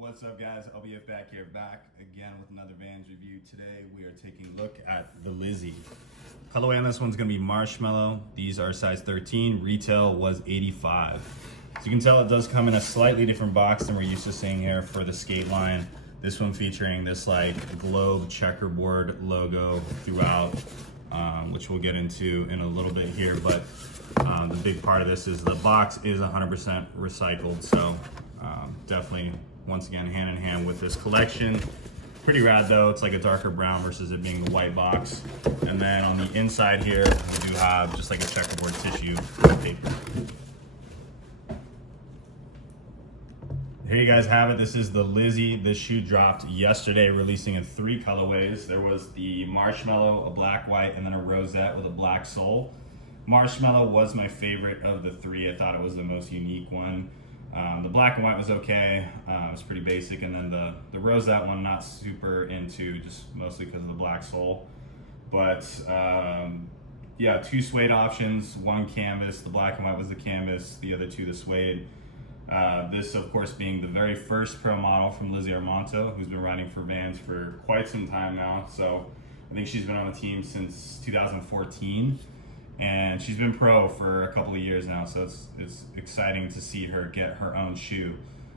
What's up, guys? LBF back again with another Vans review. Today we are taking a look at the Lizzie. Colorway on this one's gonna be Marshmallow. These are size 13, retail was 85. So you can tell it does come in a slightly different box than we're used to seeing here for the skate line. This one featuring this like globe checkerboard logo throughout, which we'll get into in a little bit here, but the big part of this is the box is 100% recycled, so definitely once again hand in hand with this collection. Pretty rad though, it's like a darker brown versus it being the white box. And then on the inside here, we do have just like a checkerboard tissue paper. Here you guys have it. This is the Lizzie. This shoe dropped yesterday, releasing in 3 colorways. There was the Marshmallow, a black, white, and then a rosette with a black sole. Marshmallow was my favorite of the 3. I thought it was the most unique one. The black and white was okay, it was pretty basic, and then the rosette one not super into, just mostly because of the black sole. But yeah, 2 suede options, 1 canvas. The black and white was the canvas, the other 2 the suede. This of course being the very first pro model from Lizzie Armanto, who's been riding for Vans for quite some time now. So I think she's been on the team since 2014. And she's been pro for a couple of years now, so it's exciting to see her get her own shoe,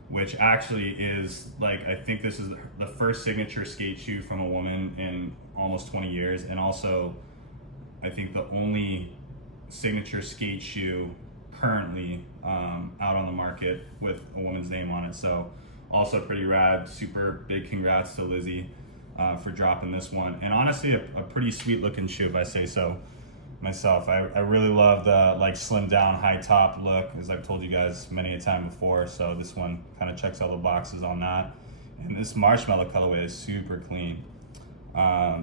which actually is like, I think this is the first signature skate shoe from a woman in almost 20 years, and also I think the only signature skate shoe currently out on the market with a woman's name on it. So also pretty rad. Super big congrats to Lizzie for dropping this one, and honestly a pretty sweet looking shoe if I say so myself. I really love the like slim down high top look, as I've told you guys many a time before, so this one kind of checks all the boxes on that. And this Marshmallow colorway is super clean.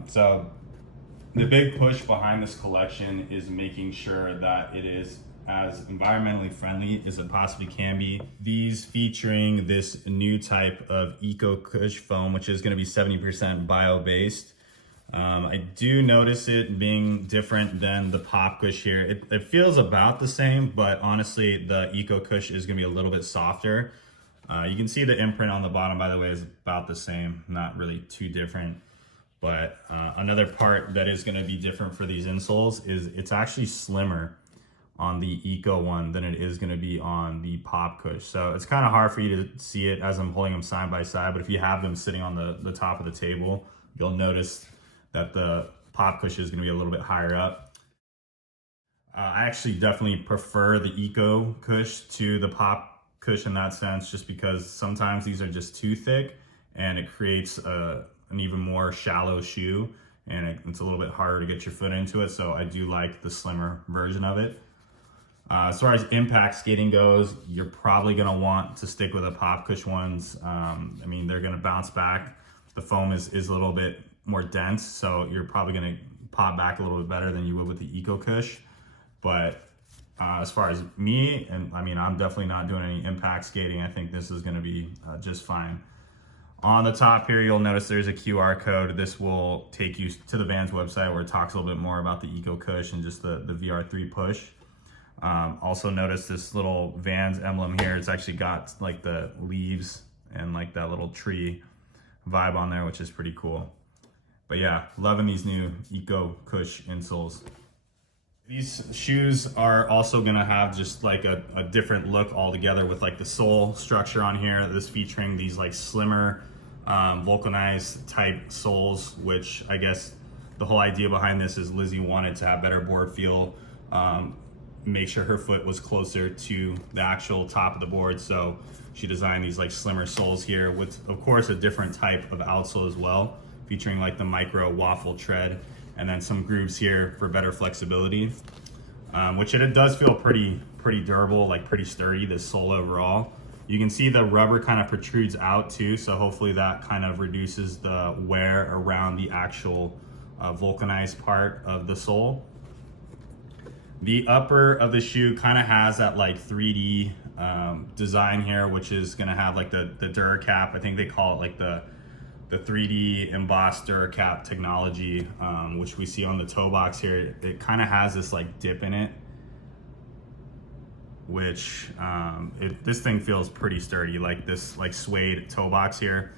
So the big push behind this collection is making sure that it is as environmentally friendly as it possibly can be. These featuring this new type of EcoCush foam, which is going to be 70% bio-based. I do notice it being different than the PopCush here. It feels about the same, but honestly, the EcoCush is gonna be a little bit softer. You can see the imprint on the bottom, by the way, is about the same, not really too different. But another part that is gonna be different for these insoles is it's actually slimmer on the Eco one than it is gonna be on the PopCush. So it's kind of hard for you to see it as I'm holding them side by side, but if you have them sitting on the top of the table, you'll notice that the PopCush is going to be a little bit higher up. I actually definitely prefer the EcoCush to the PopCush in that sense, just because sometimes these are just too thick and it creates an even more shallow shoe, and it's a little bit harder to get your foot into it. So I do like the slimmer version of it. As far as impact skating goes, you're probably going to want to stick with the PopCush ones. I mean, they're going to bounce back. The foam is a little bit more dense, so you're probably going to pop back a little bit better than you would with the EcoCush. But as far as me, and I mean, I'm definitely not doing any impact skating. I think this is going to be just fine. On the top here, you'll notice there's a QR code. This will take you to the Vans website where it talks a little bit more about the EcoCush and just the VR3 push. Also notice this little Vans emblem here. It's actually got like the leaves and like that little tree vibe on there, which is pretty cool. But yeah, loving these new EcoCush insoles. These shoes are also gonna have just like a different look altogether with like the sole structure on here. This featuring these like slimmer vulcanized type soles, which I guess the whole idea behind this is Lizzie wanted to have better board feel, make sure her foot was closer to the actual top of the board. So she designed these like slimmer soles here with, of course, a different type of outsole as well, featuring like the micro waffle tread, and then some grooves here for better flexibility, which it does feel pretty durable, like pretty sturdy, this sole overall. You can see the rubber kind of protrudes out too, so hopefully that kind of reduces the wear around the actual vulcanized part of the sole. The upper of the shoe kind of has that like 3D design here, which is gonna have like the Duracap. I think they call it like the 3D embossed Duracap technology, which we see on the toe box here. It kind of has this like dip in it. which this thing feels pretty sturdy. Like this suede toe box here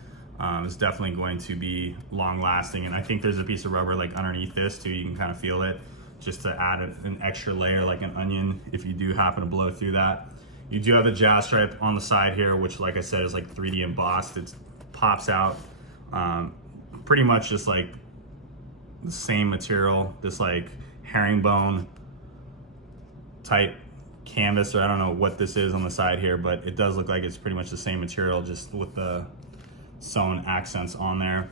is definitely going to be long lasting. And I think there's a piece of rubber like underneath this too. You can kind of feel it, just to add an extra layer like an onion if you do happen to blow through that. You do have the jazz stripe on the side here, which like I said is like 3D embossed. It pops out. Pretty much just like the same material, this like herringbone type canvas, or I don't know what this is on the side here, but it does look like it's pretty much the same material, just with the sewn accents on there.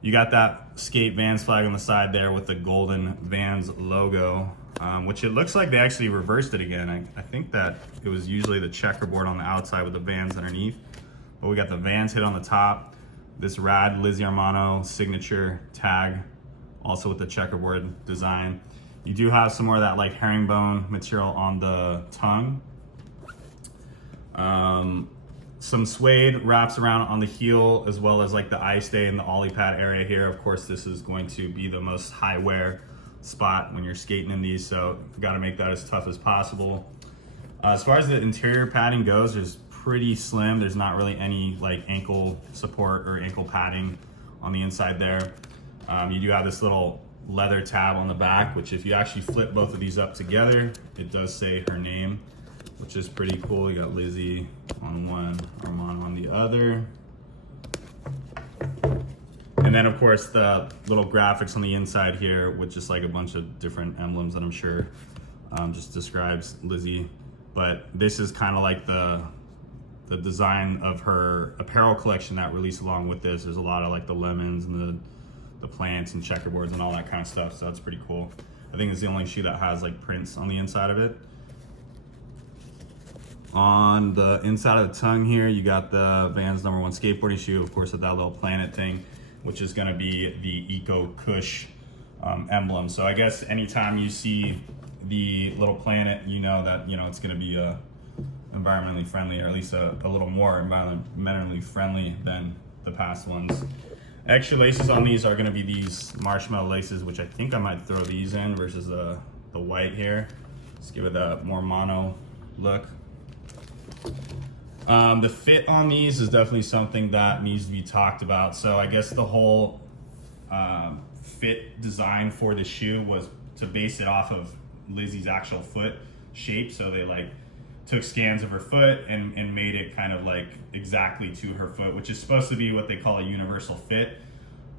You got that Skate Vans flag on the side there with the golden Vans logo, which it looks like they actually reversed it again. I think that it was usually the checkerboard on the outside with the Vans underneath, but we got the Vans hit on the top, this rad Lizzie Armanto signature tag, also with the checkerboard design. You do have some more of that like herringbone material on the tongue. Some suede wraps around on the heel, as well as like the eye stay and the ollie pad area here. Of course, this is going to be the most high wear spot when you're skating in these, so you got to make that as tough as possible. As far as the interior padding goes, there's pretty slim. There's not really any like ankle support or ankle padding on the inside there. You do have this little leather tab on the back, which if you actually flip both of these up together, it does say her name, which is pretty cool. You got Lizzie on one, Armando on the other. And then of course the little graphics on the inside here with just like a bunch of different emblems that I'm sure just describes Lizzie. But this is kind of like the design of her apparel collection that released along with this. There's a lot of like the lemons and the plants and checkerboards and all that kind of stuff, so that's pretty cool. I think it's the only shoe that has like prints on the inside of it. On the inside of the tongue here, you got the Vans #1 skateboarding shoe, of course, with that little planet thing, which is going to be the EcoCush emblem. So I guess anytime you see the little planet, you know that it's going to be environmentally friendly, or at least a little more environmentally friendly than the past ones. Extra laces on these are going to be these Marshmallow laces, which I think I might throw these in versus the white here. Let's give it a more mono look. The fit on these is definitely something that needs to be talked about. So I guess the whole fit design for the shoe was to base it off of Lizzie's actual foot shape. So they like took scans of her foot and made it kind of like exactly to her foot, which is supposed to be what they call a universal fit.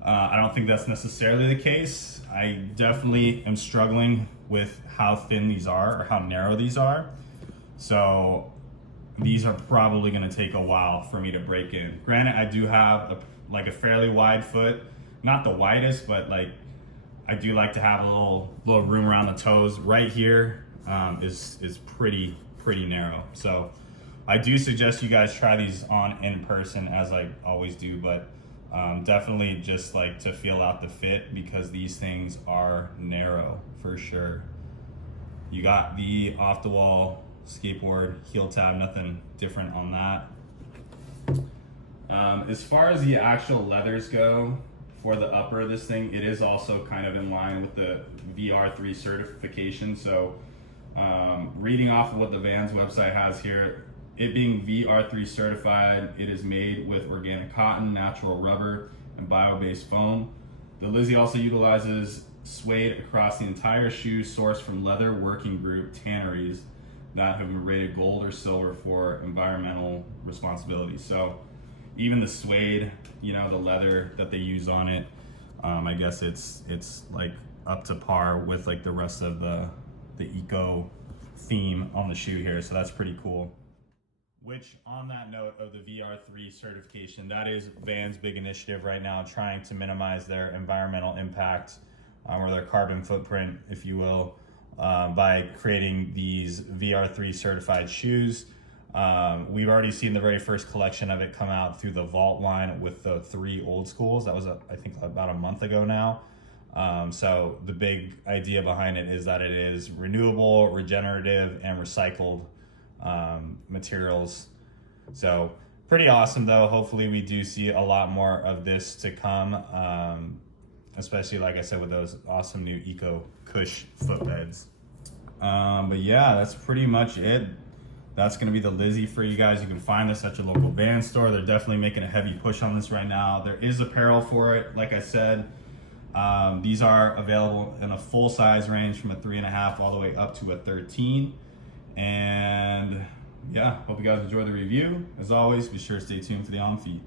I don't think that's necessarily the case. I definitely am struggling with how thin these are or how narrow these are. So these are probably going to take a while for me to break in. Granted, I do have a fairly wide foot, not the widest, but like I do like to have a little room around the toes. Right here is pretty narrow. So I do suggest you guys try these on in person, as I always do, but definitely just like to feel out the fit, because these things are narrow for sure. You got the off the wall skateboard heel tab, nothing different on that. As far as the actual leathers go for the upper of this thing, it is also kind of in line with the VR3 certification. So reading off of what the Vans website has here, it being VR3 certified, it is made with organic cotton, natural rubber, and bio-based foam. The Lizzie also utilizes suede across the entire shoe, sourced from leather working group tanneries that have been rated gold or silver for environmental responsibility. So even the suede, the leather that they use on it, I guess it's like up to par with like the rest of the eco theme on the shoe here. So that's pretty cool. Which, on that note of the VR3 certification, that is Vans' big initiative right now, trying to minimize their environmental impact or their carbon footprint, if you will, by creating these VR3 certified shoes. We've already seen the very first collection of it come out through the Vault line with the 3 old schools. That was, I think, about a month ago now. So the big idea behind it is that it is renewable, regenerative, and recycled materials. So pretty awesome though. Hopefully we do see a lot more of this to come, especially like I said with those awesome new EcoCush footbeds. But yeah, that's pretty much it. That's gonna be the Lizzie for you guys. You can find this at your local band store. They're definitely making a heavy push on this right now. There is apparel for it, like I said. These are available in a full size range from a 3.5 all the way up to a 13. And yeah, hope you guys enjoy the review. As always, be sure to stay tuned for the on feed.